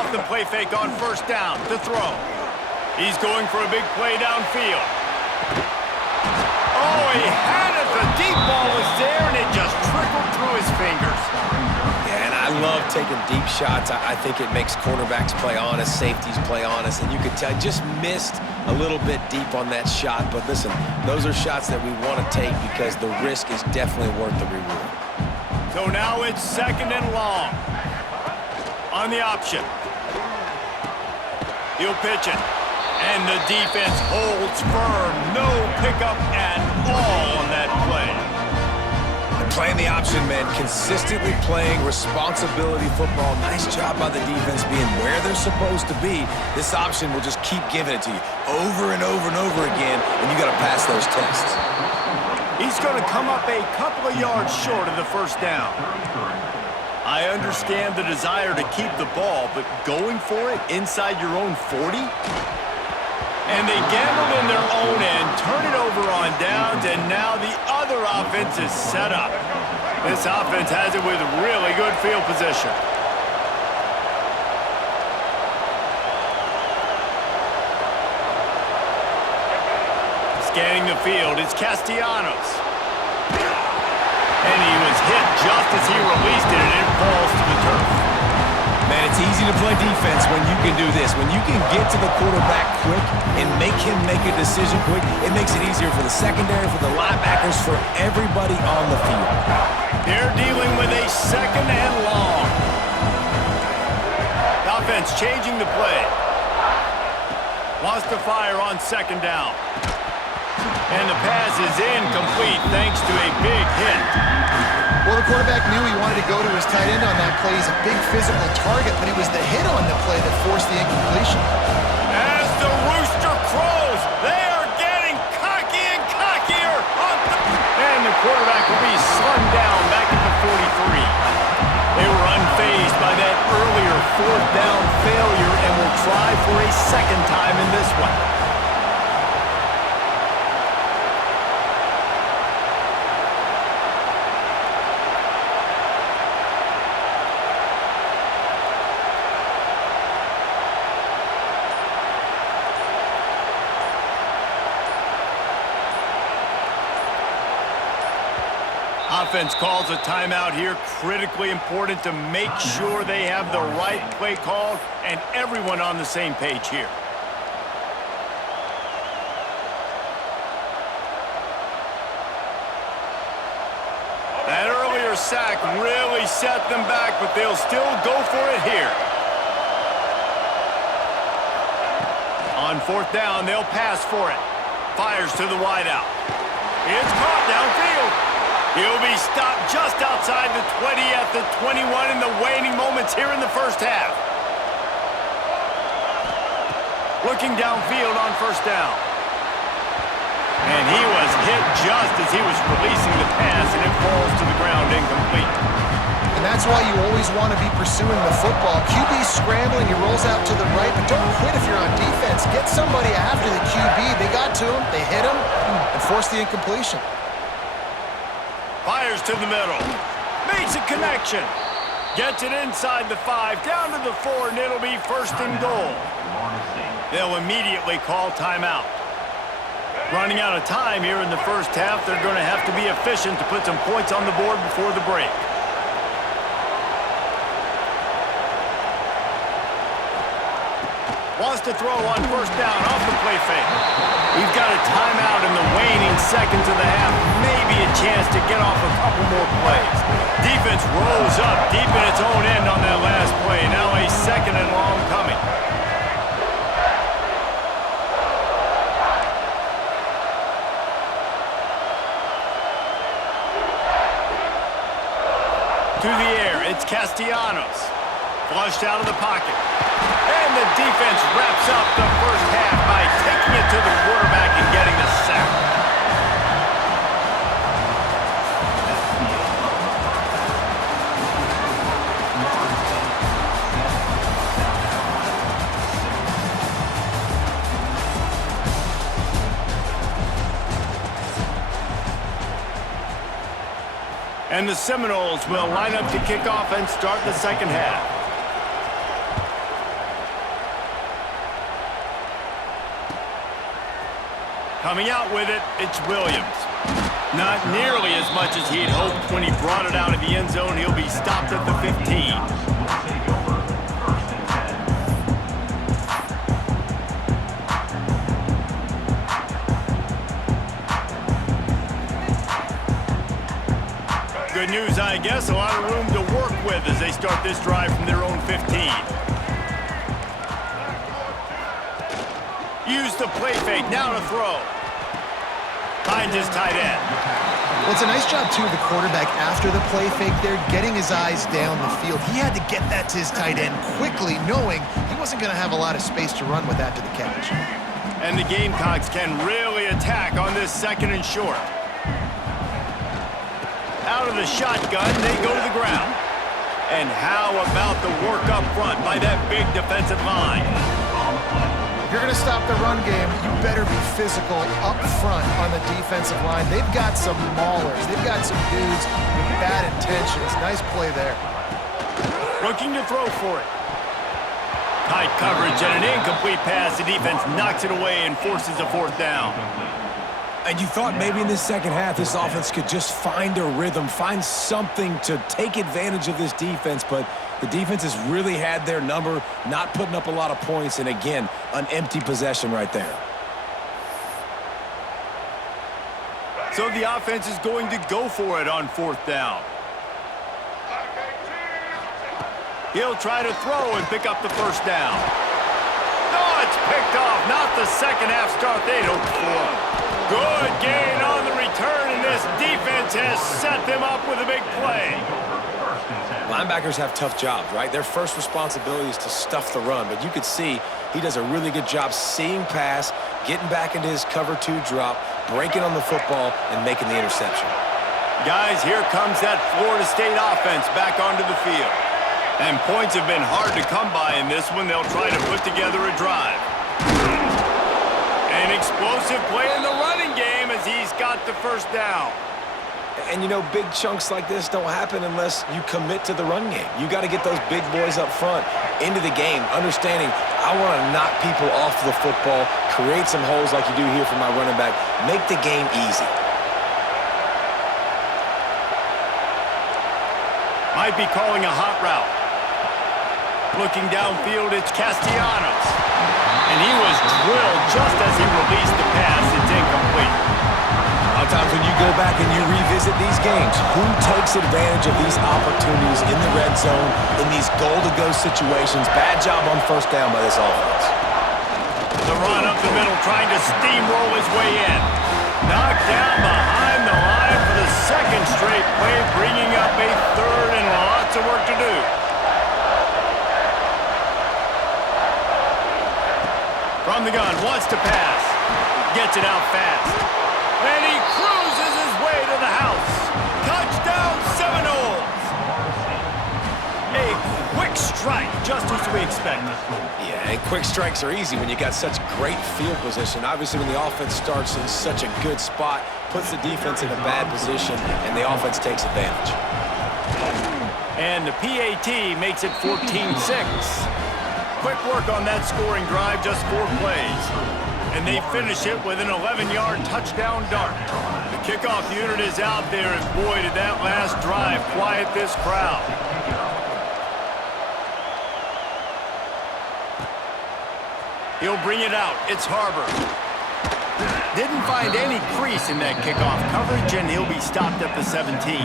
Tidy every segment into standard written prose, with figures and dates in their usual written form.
Off the play fake on first down to throw. He's going for a big play downfield. Oh, he had it. The deep ball was there, and it just trickled through his fingers. Yeah, and I love taking deep shots. I think it makes quarterbacks play honest, safeties play honest, and you could tell just missed a little bit deep on that shot. But listen, those are shots that we want to take because the risk is definitely worth the reward. So now it's 2nd and long. On the option. He'll pitch it. And the defense holds firm. No pickup at all on that play. And playing the option, man. Consistently playing responsibility football. Nice job by the defense being where they're supposed to be. This option will just keep giving it to you over and over and over again, and you got to pass those tests. He's going to come up a couple of yards short of the first down. I understand the desire to keep the ball, but going for it inside your own 40? And they gambled in their own end, turn it over on downs, and now the other offense is set up. This offense has it with really good field position. Scanning the field, it's Castellanos. And he was hit just as he released it, and it falls to the turf. Man, it's easy to play defense when you can do this. When you can get to the quarterback quick and make him make a decision quick, it makes it easier for the secondary, for the linebackers, for everybody on the field. They're dealing with a 2nd and long. The offense changing the play. Wants to fire on 2nd down. And the pass is incomplete thanks to a big hit. Well, the quarterback knew he wanted to go to his tight end on that play. He's a big physical target, but it was the hit on the play that forced the incompletion. As the rooster crows, they are getting cocky and cockier. And the quarterback will be slung down back at the 43. They were unfazed by that earlier 4th down failure and will try for a 2nd time in this one. Offense calls a timeout here. Critically important to make sure they have the right play called and everyone on the same page here. That earlier sack really set them back, but they'll still go for it here. On 4th down, they'll pass for it. Fires to the wideout. It's caught downfield. He'll be stopped just outside the 20 at the 21 in the waning moments here in the first half. Looking downfield on 1st down. And he was hit just as he was releasing the pass, and it falls to the ground incomplete. And that's why you always want to be pursuing the football. QB's scrambling, he rolls out to the right, but don't quit if you're on defense. Get somebody after the QB. They got to him, they hit him, and forced the incompletion. Fires to the middle. Makes a connection. Gets it inside the 5, down to the 4, and it'll be 1st and goal. They'll immediately call timeout. Running out of time here in the first half, they're going to have to be efficient to put some points on the board before the break. Wants to throw on 1st down off the play fake. We've got a timeout in the waning seconds of the half. Maybe a chance to get off a couple more plays. Defense rolls up deep in its own end on that last play. Now a 2nd and long coming. To the air, it's Castellanos. Flushed out of the pocket. And the defense wraps up the first half by taking it to the quarterback and getting the sack. And the Seminoles will line up to kick off and start the second half. Coming out with it, it's Williams. Not nearly as much as he had hoped when he brought it out of the end zone. He'll be stopped at the 15. Good news, I guess. A lot of room to work with as they start this drive from their own 15. Use the play fake. Now to throw. Finds his tight end. Well, it's a nice job, too, of the quarterback after the play fake there, getting his eyes down the field. He had to get that to his tight end quickly, knowing he wasn't going to have a lot of space to run with after the catch. And the Gamecocks can really attack on this 2nd and short. Out of the shotgun, they go to the ground. And how about the work up front by that big defensive line? If you're going to stop the run game, you better be physical up front on the defensive line. They've got some maulers. They've got some dudes with bad intentions. Nice play there. Looking to throw for it. Tight coverage and an incomplete pass. The defense knocks it away and forces a 4th down. And you thought maybe in this second half this offense could just find a rhythm, find something to take advantage of this defense, but the defense has really had their number, not putting up a lot of points, and again, an empty possession right there. So the offense is going to go for it on 4th down. He'll try to throw and pick up the 1st down. No, it's picked off. Not the second half start they'd hoped for. Good gain on the return, and this defense has set them up with a big play. Linebackers have tough jobs, right? Their first responsibility is to stuff the run, but you could see he does a really good job seeing pass, getting back into his cover 2 drop, breaking on the football, and making the interception. Guys, here comes that Florida State offense back onto the field. And points have been hard to come by in this one. They'll try to put together a drive. An explosive play in the running game as he's got the 1st down. And, you know, big chunks like this don't happen unless you commit to the run game. You got to get those big boys up front into the game, understanding I want to knock people off the football, create some holes like you do here for my running back, make the game easy. Might be calling a hot route. Looking downfield, it's Castellanos. And he was drilled just as he released the pass. It's incomplete. A lot of times when you go back and you revisit these games, who takes advantage of these opportunities in the red zone, in these goal-to-go situations? Bad job on 1st down by this offense. The run up the middle, trying to steamroll his way in. Knocked down behind the line for the 2nd straight play, bringing up a 3rd and lots of work to do. From the gun, wants to pass. Gets it out fast. And he cruises his way to the house. Touchdown, Seminoles! A quick strike, just as we expected. Yeah, and quick strikes are easy when you got such great field position. Obviously, when the offense starts in such a good spot, puts the defense in a bad position, and the offense takes advantage. And the PAT makes it 14-6. Quick work on that scoring drive, just 4 plays. And they finish it with an 11-yard touchdown dart. The kickoff unit is out there, and boy, did that last drive quiet this crowd. He'll bring it out. It's Harbor. Didn't find any crease in that kickoff coverage, and he'll be stopped at the 17.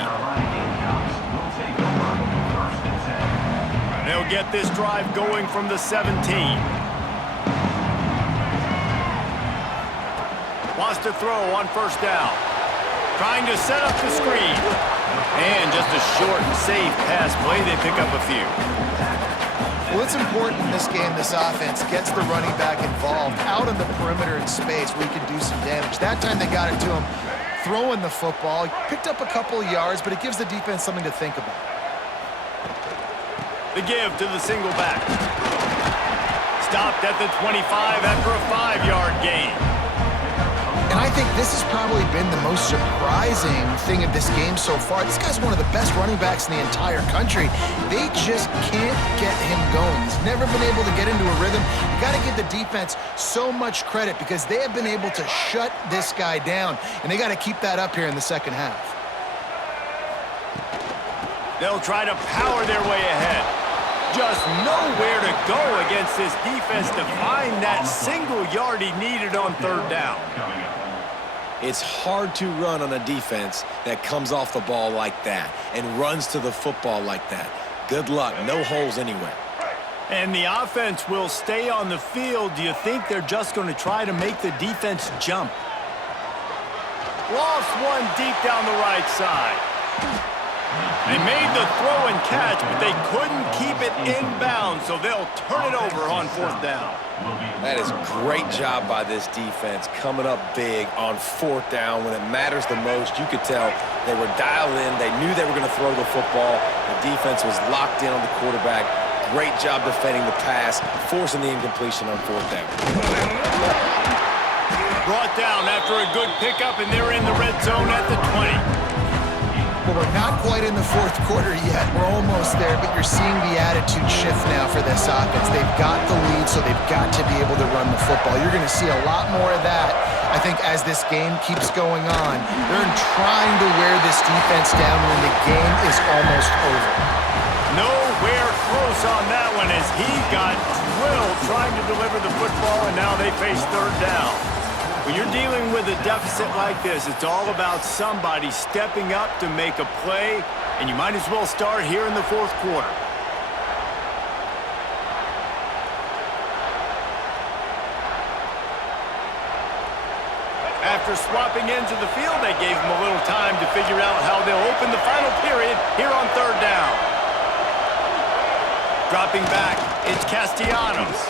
They'll get this drive going from the 17. Wants to throw on 1st down. Trying to set up the screen. And just a short, safe pass play. They pick up a few. Well, it's important in this game, this offense gets the running back involved out on the perimeter in space where he can do some damage. That time they got it to him throwing the football. He picked up a couple of yards, but it gives the defense something to think about. The give to the single back. Stopped at the 25 after a 5-yard gain. And I think this has probably been the most surprising thing of this game so far. This guy's one of the best running backs in the entire country. They just can't get him going. He's never been able to get into a rhythm. You got to give the defense so much credit because they have been able to shut this guy down, and they got to keep that up here in the second half. They'll try to power their way ahead. Just nowhere to go against this defense to find that single yard he needed on third down. It's hard to run on a defense that comes off the ball like that and runs to the football like that. Good luck. No holes anywhere. And the offense will stay on the field. Do you think they're just going to try to make the defense jump? Lost one deep down the right side. They made the throw and catch, but they couldn't keep it inbounds, so they'll turn it over on fourth down. That is a great job by this defense, coming up big on fourth down when it matters the most. You could tell they were dialed in. They knew they were going to throw the football. The defense was locked in on the quarterback. Great job defending the pass, forcing the incompletion on fourth down. Brought down after a good pickup, and they're in the red zone at the 20. Well, we're not quite in the fourth quarter yet. We're almost there, but you're seeing the attitude shift now for this offense. They've got the lead, so they've got to be able to run the football. You're going to see a lot more of that, I think, as this game keeps going on. They're trying to wear this defense down when the game is almost over. Nowhere close on that one as he got drilled trying to deliver the football, and now they face third down. When you're dealing with a deficit like this, it's all about somebody stepping up to make a play, and you might as well start here in the fourth quarter. After swapping ends of the field, they gave him a little time to figure out how they'll open the final period here on third down. Dropping back, it's Castellanos.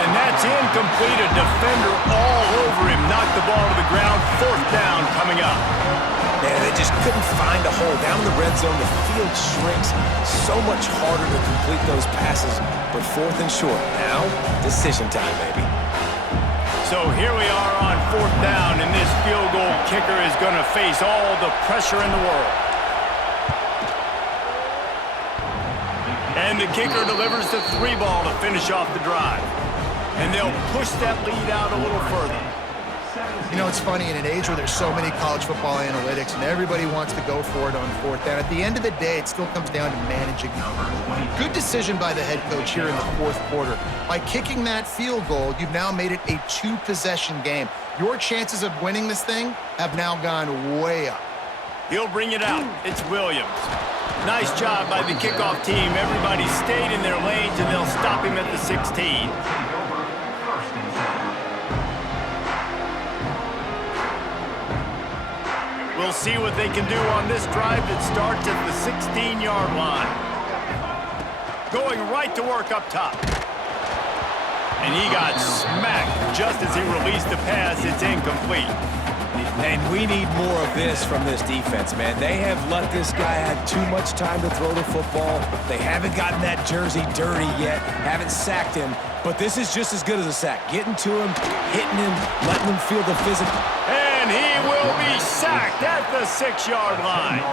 And that's incomplete. A defender all over him. Knocked the ball to the ground. Fourth down coming up. Man, they just couldn't find a hole. Down in the red zone, the field shrinks. So much harder to complete those passes. But fourth and short. Now, decision time, baby. So here we are on fourth down, and this field goal kicker is going to face all the pressure in the world. And the kicker delivers the 3-ball to finish off the drive. And they'll push that lead out a little further. You know, it's funny, in an age where there's so many college football analytics and everybody wants to go for it on fourth down, at the end of the day, it still comes down to managing the game. Good decision by the head coach here in the fourth quarter. By kicking that field goal, you've now made it a 2-possession game. Your chances of winning this thing have now gone way up. He'll bring it out. It's Williams. Nice job by the kickoff team. Everybody stayed in their lanes, and they'll stop him at the 16. We'll see what they can do on this drive that starts at the 16-yard line. Going right to work up top. And he got smacked just as he released the pass. It's incomplete. And we need more of this from this defense, man. They have let this guy have too much time to throw the football. They haven't gotten that jersey dirty yet, haven't sacked him. But this is just as good as a sack. Getting to him, hitting him, letting him feel the physical. And he will be sacked at the 6-yard line.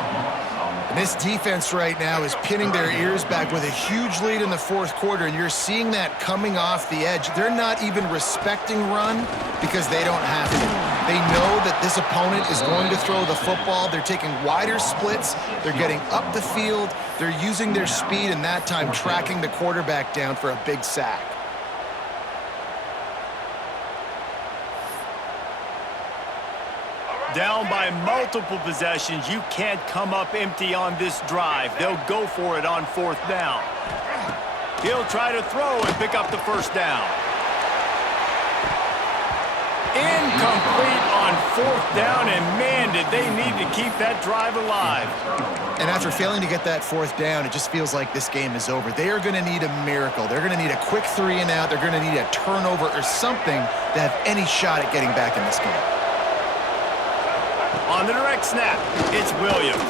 This defense right now is pinning their ears back with a huge lead in the fourth quarter, and you're seeing that coming off the edge. They're not even respecting run because they don't have to. They know that this opponent is going to throw the football. They're taking wider splits. They're getting up the field. They're using their speed, and that time tracking the quarterback down for a big sack. Down by multiple possessions, you can't come up empty on this drive. They'll go for it on fourth down. He'll try to throw and pick up the first down. Incomplete on fourth down, and man, did they need to keep that drive alive. And after failing to get that fourth down, it just feels like this game is over. They are going to need a miracle. They're going to need a quick 3-and-out. They're going to need a turnover or something to have any shot at getting back in this game. On the direct snap, it's Williams.